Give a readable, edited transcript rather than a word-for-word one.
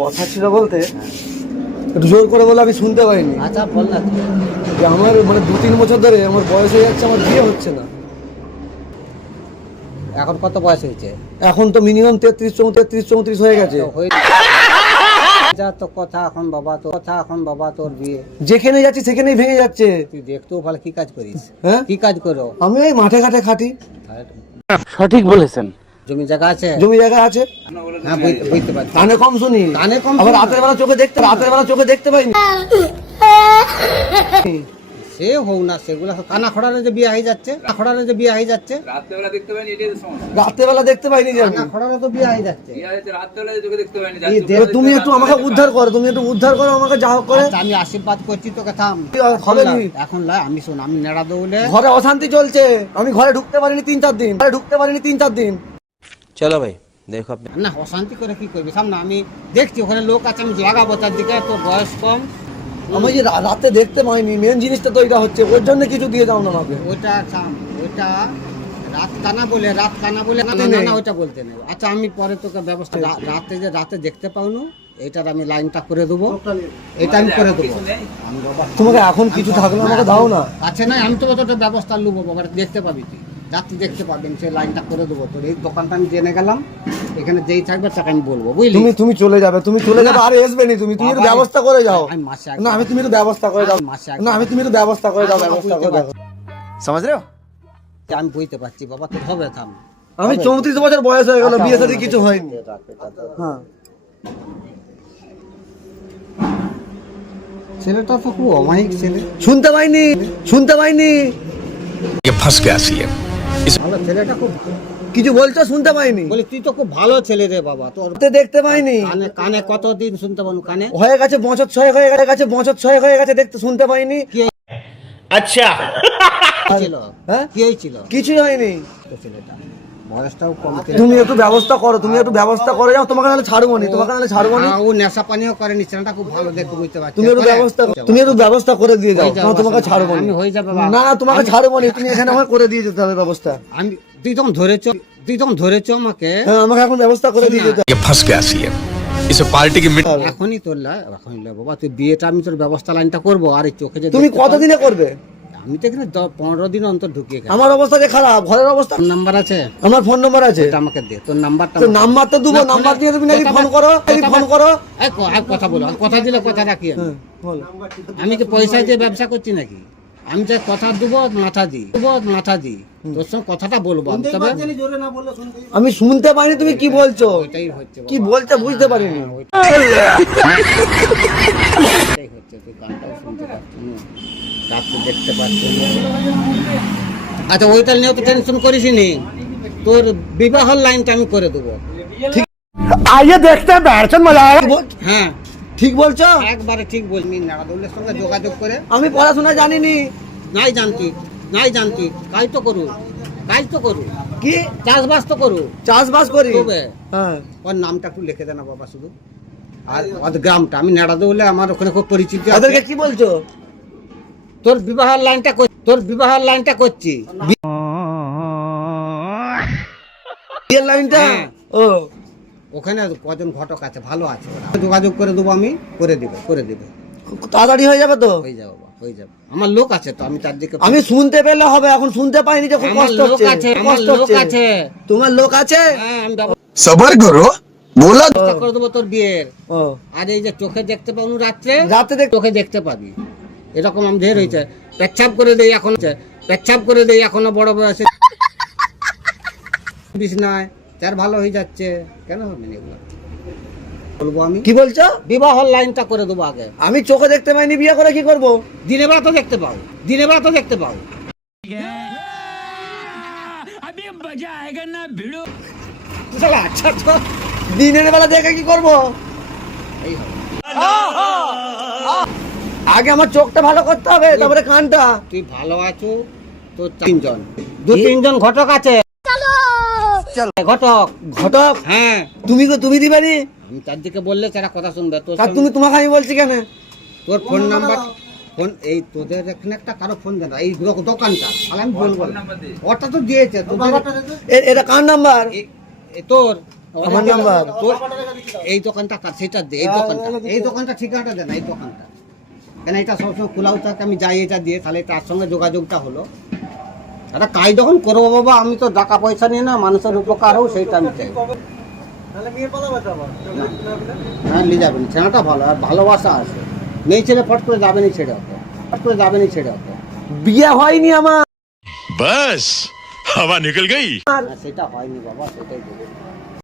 কথা ছিল বলতে একটু জোর করে বলে আমি শুনতে পাইনি। আচ্ছা বল না। যে আমার মানে 2-3 বছর ধরে আমার বয়স হয়ে যাচ্ছে, আমার বিয়ে হচ্ছে না। এখন কত বয়স হয়েছে? এখন তো মিনিমাম 33-34 হয়ে গেছে। যা তো কথা এখন বাবা তোর বিয়ে। যেখানে যাচ্ছি সেখানেই ভেঙে যাচ্ছে। তুই দেখতেও ভালো, কি কাজ করিস? হ্যাঁ, কি কাজ করো? আমি ওই মাঠে ঘাটে খাটি। সঠিক বলেছেন। জমি জায়গা আছে? জমি জায়গা আছে। হ্যাঁ বুঝতে পারছি। কানে কম শুনি, কানে কম আবার শুনি। রাতের বেলা চোখে দেখতে পাইনি। সে হোক না, সেগুলো কানা খড়ারে যে বিয়ে হয়ে যাচ্ছে, রাত্রেবেলা দেখতে পাইনি, এটাই তো সমস্যা। রাত্রেবেলা দেখতে পাইনি যে আমি। কানা খড়ারে তো বিয়ে হয়ে যাচ্ছে। বিয়ে হয়েছে রাত্রেবেলা চোখে দেখতে পাইনি, এই এবার তুমি একটু আমাকে উদ্ধার করো, আমাকে যা হোক করে। আচ্ছা, আমি আশীর্বাদ করছি তোকে, থাম। হবে নি। এখন লাই আমি শোন, আমি নেড়া দৌলে ঘরে অশান্তি চলছে, আমি ঘরে ঢুকতে পারিনি 3-4 দিন। চলো ভাই দেখো আপনি। না, অশান্তি করে কি করবি? সামনে আমি দেখছি ওখানে লোক আছে, আমি লাগাবো তার দিকে। তোর বয়স কম, আমি যে রাতে দেখতে পাইনি, মেন জিনিসটা তো এটা হচ্ছে, ওর জন্য কিছু দিয়ে যাও না আমাকে। ওইটা রাত কানা বলে না না ওইটা বলতে নেই। আচ্ছা, আমি পরে তোকে ব্যবস্থা, রাতে দেখতে পাওনো এটার আমি লাইনটা করে দেবো, এটা আমি করে দেবো। আমি বাবা তোমাকে এখন কিছু থাকলে আমাকে দাও না। আছে না, আমি তোকে তোর ব্যবস্থা নেবো বাবা, দেখতে পাবি তুই, রাত্রি দেখতে পাবেন, সেই লাইনটা করে দেবো। তোর এই দোকানটা আমি জেনে গেলাম, এখানে যেই থাকবে তাকে আমি বলবো, বুঝলি? তুমি চলে যাবে, আর আসবে নি। তুমি একটু ব্যবস্থা করে যাও। আমি মাসে না, আমি তুমি একটু ব্যবস্থা করে দাও। না, আমি তুমি একটু ব্যবস্থা করে দাও। समझ रहे हो? আমি বুঝতে পারছি বাবা, তোর হবে, থাম। আমি 34 বছর বয়স হয়ে গেল, বিয়ে শাদী কিছু হয়নি। হ্যাঁ, ছেলেটা তো খুব অমায়িক ছেলে, শুনতে পাইনি। ये फंस गया सीएम। ভালো ছেলেটা, খুব ভালো। কিছু বলছো, শুনতে পাইনি। বলি তুই তো খুব ভালো ছেলে রে বাবা, তোর দেখতে পাইনি। কানে কতদিন শুনতে পাবো? কানে হয়ে গেছে বছর 6 হয়ে গেছে, দেখতে শুনতে পাইনি। अच्छा ছিল, হ্যাঁ, কি হয়েছিল? কিছুই হয়নি। তো ছেলেটা বয়সটাও কম। তুমি একটু ব্যবস্থা করো, যাও। তোমাকে নাহলে ছাড়বো নি। ও নেশা পানিও করেনি, ছেলেটা খুব ভালো, দেখতে বুঝতে পারছি। তুমি একটু ব্যবস্থা করে দিয়ে যাও, না তোমাকে ছাড়বো আমি নি। হয়ে যাবে বাবা। না, তোমাকে ছাড়বো নি। তুমি এখানে আমাকে করে দিয়ে যেতে হবে ব্যবস্থা। আমি তুই তখন ধরেছ আমাকে। হ্যাঁ, আমাকে এখন ব্যবস্থা করে দিয়ে যেতে ये फंस गया सीएम। इसे पार्टी की मिट হবে। এখনই বাবা, তুই বিয়েটা আমি তোর ব্যবস্থা লাইনটা করবো। আর এই চোখে যে তুমি দেখতে পাও- কতদিনে করবে? আমি তো এখানে 15 দিন অন্তর ঢুকিয়ে গেলাম। আমার অবস্থা যে খারাপ, ঘরের অবস্থা। তোর নাম্বার আছে? আমার ফোন নাম্বার আছে। এটা আমাকে দে, তোর নাম্বারটা। তো নাম্বার তো দেবো, নাম্বার দিয়ে তুমি নাকি ফোন করো। কথা বলো, কথা দিলে কথা রাখি আমি। হ্যাঁ, বলো। আমি কি পয়সা দিয়ে ব্যবসা করছি নাকি? আমি যে কথা দেবো, মাথা দিই। তোর সঙ্গে কথাটা বলবো আমি, তবে আমি শুনতে পাইনি তুমি কি বলছো। এটাই হচ্ছে বাবা। কি বলছো বুঝতে পারিনি। এটাই হচ্ছে, তুই গানটাও শুনতে পাচ্ছি না, রাত্রে দেখতে পাচ্ছি না। আচ্ছা, ওইটা নিয়ে তো টেনশন করিস নি, তোর বিবাহের লাইনটা আমি করে দেবো। আইয়ে দেখতে মজা হ্যাঁ, ঠিক বলছো। একবারে ঠিক বলছি। নারাদুলের সঙ্গে যোগাযোগ করে, আমি পড়াশোনা জানিনি। নাই জানতি কাজ তো করু কি চাষবাস তো করু। চাষবাস করি। তবে হ্যাঁ, ওর নামটা একটু লিখে দে না বাবা শুধু, আর ওর গ্রামটা। আমি নেড়াদৌলে, আমার ওখানে খুব পরিচিত আছে। ওদেরকে কি বলছো? তোর বিবাহের লাইনটা করছি। বিয়ের লাইনটা? হ্যাঁ। ও, ওখানে কজন ঘটক আছে, ভালো আছে, ওরা যোগাযোগ করে দেবো আমি, করে দিবে। খুব তাড়াতাড়ি হয়ে যাবে তো? হয়ে যাবে বাবা, হয়ে যাবে। আমার লোক আছে তো, আমি চারদিকে। আমি শুনতে পেলে হবে, এখন শুনতে পাইনি যে খুব আমার কষ্ট লোক হচ্ছে। আছে, আমার লোক আছে। তোমার লোক আছে? হ্যাঁ, আমি ব্যবস্থা सबर करो बोला করে দেবো তোর বিয়ের। ও, আর এই যে চোখে দেখতে পাবো রাত্রে দেখ। চোখে দেখতে পাবি, এরকম আমি ঢের হয়েছে। পেচ্ছাপ করে দেই এখনো বড় বয়সে, বিছনায় তার ভালো হয়ে যাচ্ছে, কেন হবে না এগুলো বলবো আমি। কি বলছো? বিবাহের লাইনটা করে দেবো আগে। আমি চোখে দেখতে পাইনি, বিয়ে করে কি করবো? দিনের বেলা তো দেখতে পাও। শালা, আচ্ছা তো দিনের বেলা দেখে কি করবো? এই হবে। আগে আমার চোখটা ভালো করতে হবে, তারপরে কানটা। তুই ভালো আছো তো, 2-3জন ঘটক আছে। ঘটক, হ্যাঁ। তুমি দিবানি? আমি চারদিকে বললে তারা কথা শুনবে। তোর আর সঙ্গে- তোমাকে আমি বলছি কেন? তোর ফোন নাম্বার, এই তোদের এখানে একটা কারো ফোন দেন, এই দোকানটা, তাহলে আমি বলবো না। ওটা তো দিয়েছে তোদের, এটা কার নাম্বার? তোর আমার নাম্বার তোর এই দোকানটা কার সেটা দে, এই দোকানটা ঠিকানাটা দে না, এই দোকানটা কেন এটা সবসময় খোলাও থাকে, আমি যাই এটা দিয়ে, তাহলে তার সঙ্গে যোগাযোগটা হলো। একটা কাজ যখন করবো বাবা, আমি তো টাকা পয়সা নিয়ে না, মানুষের উপকার হোক সেইটা আমি চাই। হ্যাঁ নিয়ে যাবেন, ছেলেটা ভালো আর ভালোবাসা আছে, মেয়ে ছেলে ফট করে যাবেনি ছেড়ে হতো, ফট করে যাবেনি ছেড়ে হতো। বিয়ে হয়নি আমার। बस हवा निकल गई। সেটা হয়নি বাবা, সেটাই বলবো।